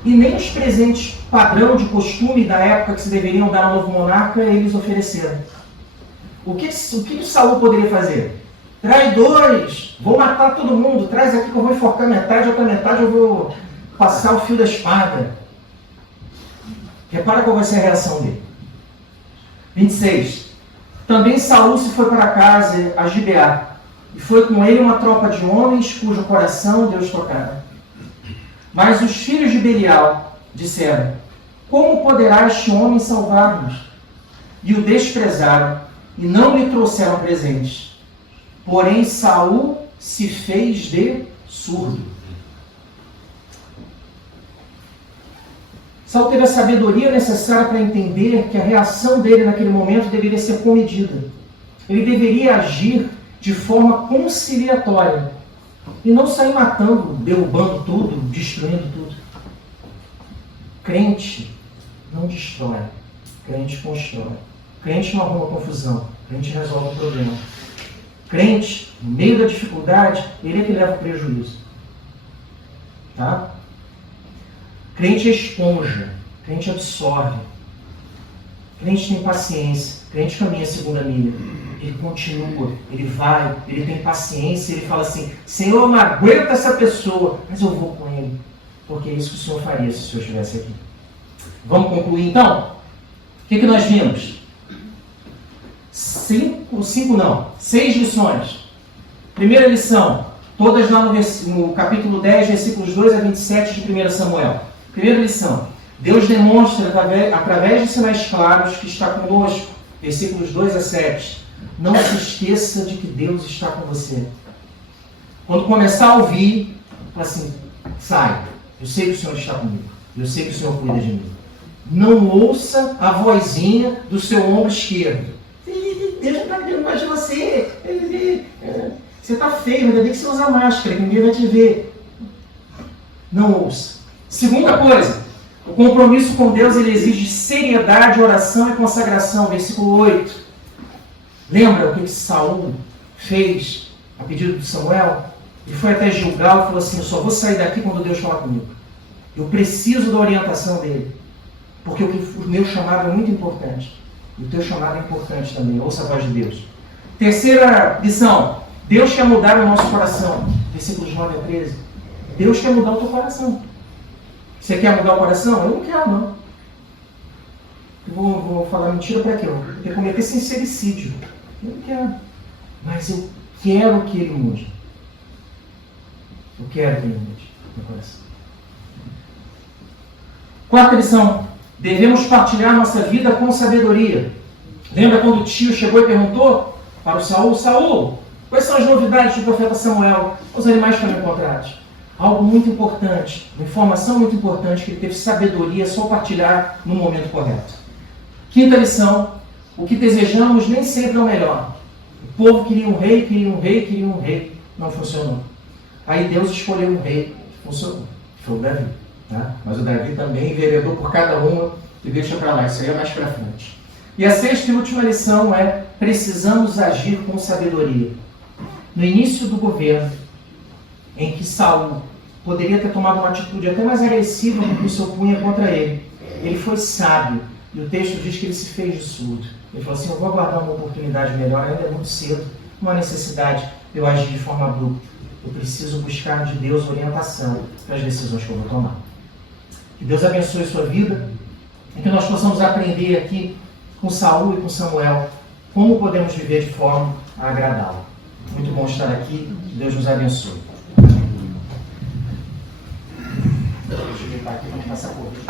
E nem os presentes padrão de costume da época que se deveriam dar ao novo monarca, eles ofereceram. O que Saul poderia fazer? Traidores! Vou matar todo mundo, traz aqui que eu vou enforcar metade, outra metade eu vou passar o fio da espada. Repara qual vai ser a reação dele. 26. Também Saul se foi para casa, a Gibeá, e foi com ele uma tropa de homens cujo coração Deus tocara. Mas os filhos de Belial disseram: como poderá este homem salvar-nos? E o desprezaram e não lhe trouxeram presentes. Porém Saul se fez de surdo. Saul teve a sabedoria necessária para entender que a reação dele naquele momento deveria ser comedida. Ele deveria agir de forma conciliatória e não sair matando, derrubando tudo, destruindo tudo. Crente não destrói, crente constrói. Crente não arruma confusão, crente resolve o problema. Crente, no meio da dificuldade, ele é que leva o prejuízo. Tá? Crente é esponja, crente absorve. Crente tem paciência, crente caminha a segunda milha. Ele continua, ele vai, ele tem paciência, ele fala assim: Senhor, eu não aguento essa pessoa, mas eu vou com ele. Porque é isso que o Senhor faria se o Senhor estivesse aqui. Vamos concluir então? O que nós vimos? 6 lições. Primeira lição, todas lá no capítulo 10, versículos 2 a 27 de 1 Samuel. Primeira lição, Deus demonstra através de sinais claros que está conosco. Versículos 2 a 7. Não se esqueça de que Deus está com você. Quando começar a ouvir, fala assim: sai, eu sei que o Senhor está comigo, eu sei que o Senhor cuida de mim. Não ouça a vozinha do seu ombro esquerdo: Deus não está querendo mais de você, você está feio, ainda bem que você usa máscara, que ninguém vai te ver. Não ouça. Segunda coisa, o compromisso com Deus ele exige seriedade, oração e consagração. Versículo 8. Lembra o que Saul fez a pedido de Samuel? Ele foi até Gilgal e falou assim: eu só vou sair daqui quando Deus falar comigo. Eu preciso da orientação dele. Porque o meu chamado é muito importante. E o teu chamado é importante também. Ouça a voz de Deus. Terceira lição. Deus quer mudar o nosso coração. Versículos 9 a 13. Deus quer mudar o teu coração. Você quer mudar o coração? Eu não quero, não. Eu vou falar mentira para quê? Eu vou cometer sincericídio. Eu não quero. Mas eu quero que ele mude. Eu quero que ele mude meu coração. Quarta lição. Devemos partilhar nossa vida com sabedoria. Lembra quando o tio chegou e perguntou para o Saul: Saul, quais são as novidades do profeta Samuel? Os animais foram encontrados. Algo muito importante, uma informação muito importante, que ele teve sabedoria só partilhar no momento correto. Quinta lição: o que desejamos nem sempre é o melhor. O povo queria um rei, queria um rei, queria um rei. Não funcionou. Aí Deus escolheu um rei. Funcionou. Foi o Davi. Tá? Mas o Davi também enveredou por cada uma e deixa para lá. Isso aí é mais para frente. E a sexta e última lição é: precisamos agir com sabedoria. No início do governo, em que Saul poderia ter tomado uma atitude até mais agressiva do que o seu punha contra ele, ele foi sábio. E o texto diz que ele se fez de surdo. Ele falou assim: eu vou aguardar uma oportunidade melhor, ainda é muito cedo, não há necessidade de eu agir de forma abrupta. Eu preciso buscar de Deus orientação para as decisões que eu vou tomar. Que Deus abençoe a sua vida e que nós possamos aprender aqui com Saul e com Samuel como podemos viver de forma a agradá-lo. Muito bom estar aqui. Que Deus nos abençoe. Deixa eu limpar aqui para passar por aqui.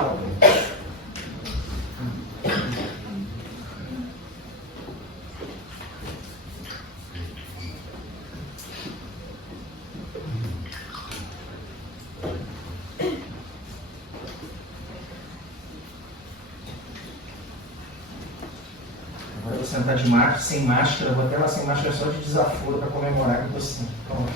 Agora eu vou sentar de máscara, sem máscara, vou até lá sem máscara só de desaforo para comemorar que eu estou sentando.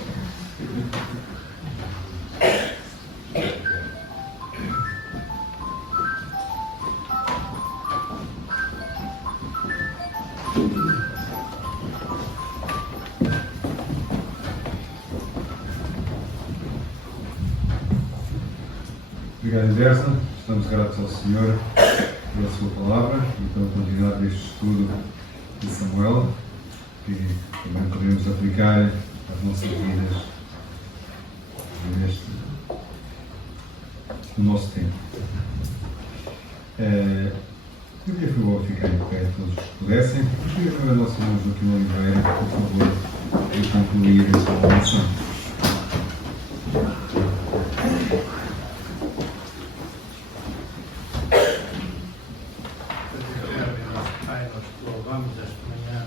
Obrigado, Anderson. Estamos gratos ao Senhor pela sua palavra e pela continuidade deste estudo de Samuel, que também podemos aplicar às nossas vidas no nosso tempo. Eu queria, por favor, ficar em pé, todos pudessem. Queria ver a nossa irmã Joaquim Oliveira, por favor. e concluir a sua oração. Pai, nós te louvamos esta manhã,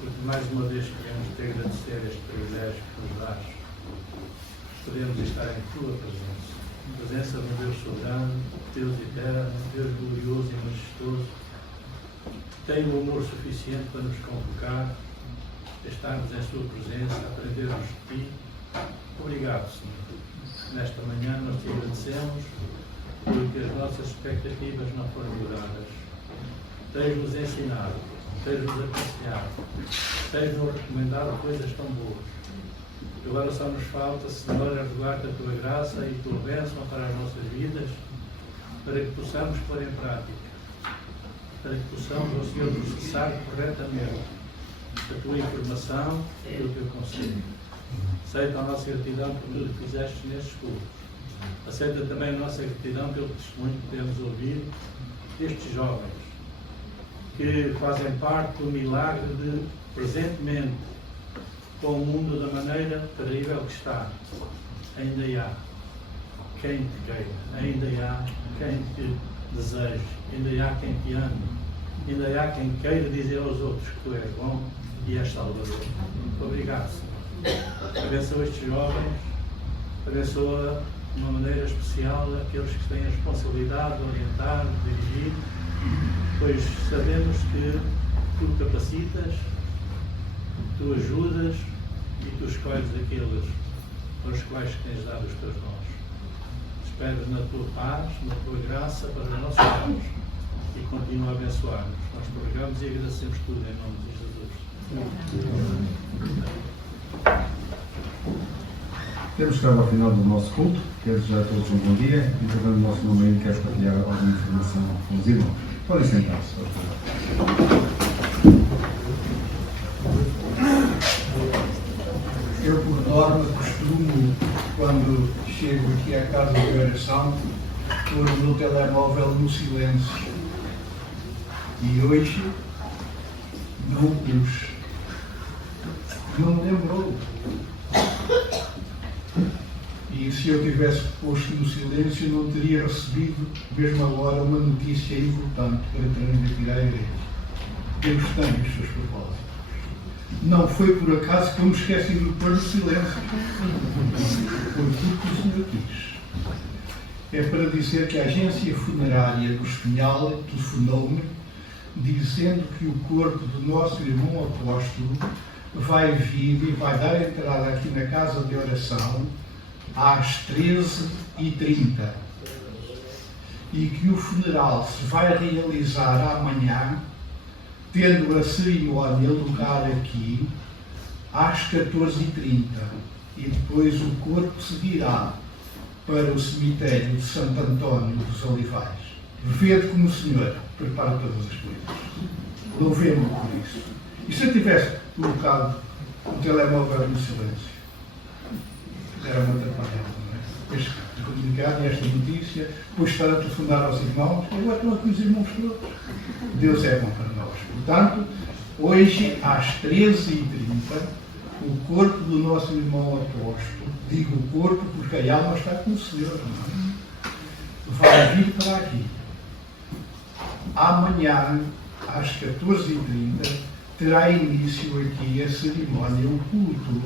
porque mais uma vez queremos te agradecer este privilégio que nos dás. Podemos estar em tua presença do Deus soberano, Deus eterno, Deus glorioso e majestoso, que tem o amor suficiente para nos convocar, estarmos em sua presença, aprendermos de ti. Obrigado, Senhor. Nesta manhã nós te agradecemos porque as nossas expectativas não foram mudadas. Tens-nos ensinado, tens-nos aconselhado, tens-nos recomendado coisas tão boas. Agora só nos falta, Senhor, rogar-te a tua graça e a tua bênção para as nossas vidas, para que possamos pôr em prática, para que possamos, ó Senhor, processar corretamente a tua informação e o teu conselho. Aceita a nossa gratidão por tudo que fizeste nestes cultos. Aceita também a nossa gratidão pelo testemunho que podemos ouvir destes jovens que fazem parte do milagre de, presentemente, com o mundo da maneira terrível que está, ainda há quem te queira, ainda há quem te deseje, ainda há quem te ame, ainda há quem queira dizer aos outros que tu és bom e és Salvador. Obrigado, Senhor. Abençoa estes jovens, abençoa de uma maneira especial aqueles que têm a responsabilidade de orientar, de dirigir, pois sabemos que tu capacitas, tu ajudas e tu escolhes aqueles para os quais tens dado os teus dons. Espero na tua paz, na tua graça para os nossos irmãos e continua a abençoar-nos. Nós te obrigamos e agradecemos tudo em nome de Jesus. Temos chegado ao final do nosso culto. Quero desejar a todos um bom dia. E, tratando o nosso nome aí, quero partilhar alguma informação com os irmãos. Podem sentar-se, por favor. Eu, por norma, costumo, quando chego aqui à casa de oração, pôr o meu telemóvel no silêncio. E hoje não pus. Não me lembrou. E se eu tivesse posto no silêncio, não teria recebido, mesmo agora, uma notícia importante para transmitir à igreja. Deus tem os seus propósitos. Não foi por acaso que eu me esqueci de pôr no silêncio. Foi tudo que o Senhor quis. É para dizer que a agência funerária do Espinhal telefonou-me dizendo que o corpo do nosso irmão apóstolo vai vir e vai dar entrada aqui na casa de oração às 13h30 e que o funeral se vai realizar amanhã, tendo a cerimónia lugar aqui às 14h30 e depois o corpo seguirá para o cemitério de Santo António dos Olivais. Vede como o Senhor prepara todas as coisas. Louvemos por isso. E se eu tivesse colocado o telemóvel no silêncio? Era uma atrapalhada, não é? Este comunicado e esta notícia, depois estar a telefonar aos irmãos, eu estou aqui os irmãos todos. Deus é bom para nós. Portanto, hoje às 13h30, o corpo do nosso irmão apóstolo, digo o corpo porque a alma está com o Senhor, não é? Vai vir para aqui. Amanhã, às 14h30, terá início aqui a cerimónia, o culto,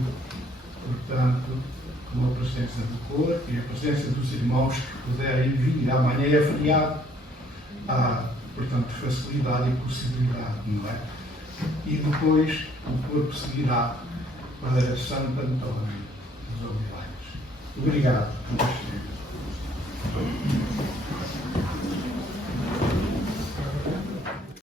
portanto, com a presença do corpo e a presença dos irmãos que puderem vir. Amanhã é feriado, há, portanto, facilidade e possibilidade, não é? E depois o corpo seguirá para Santo António dos Olivais. Obrigado por este tempo.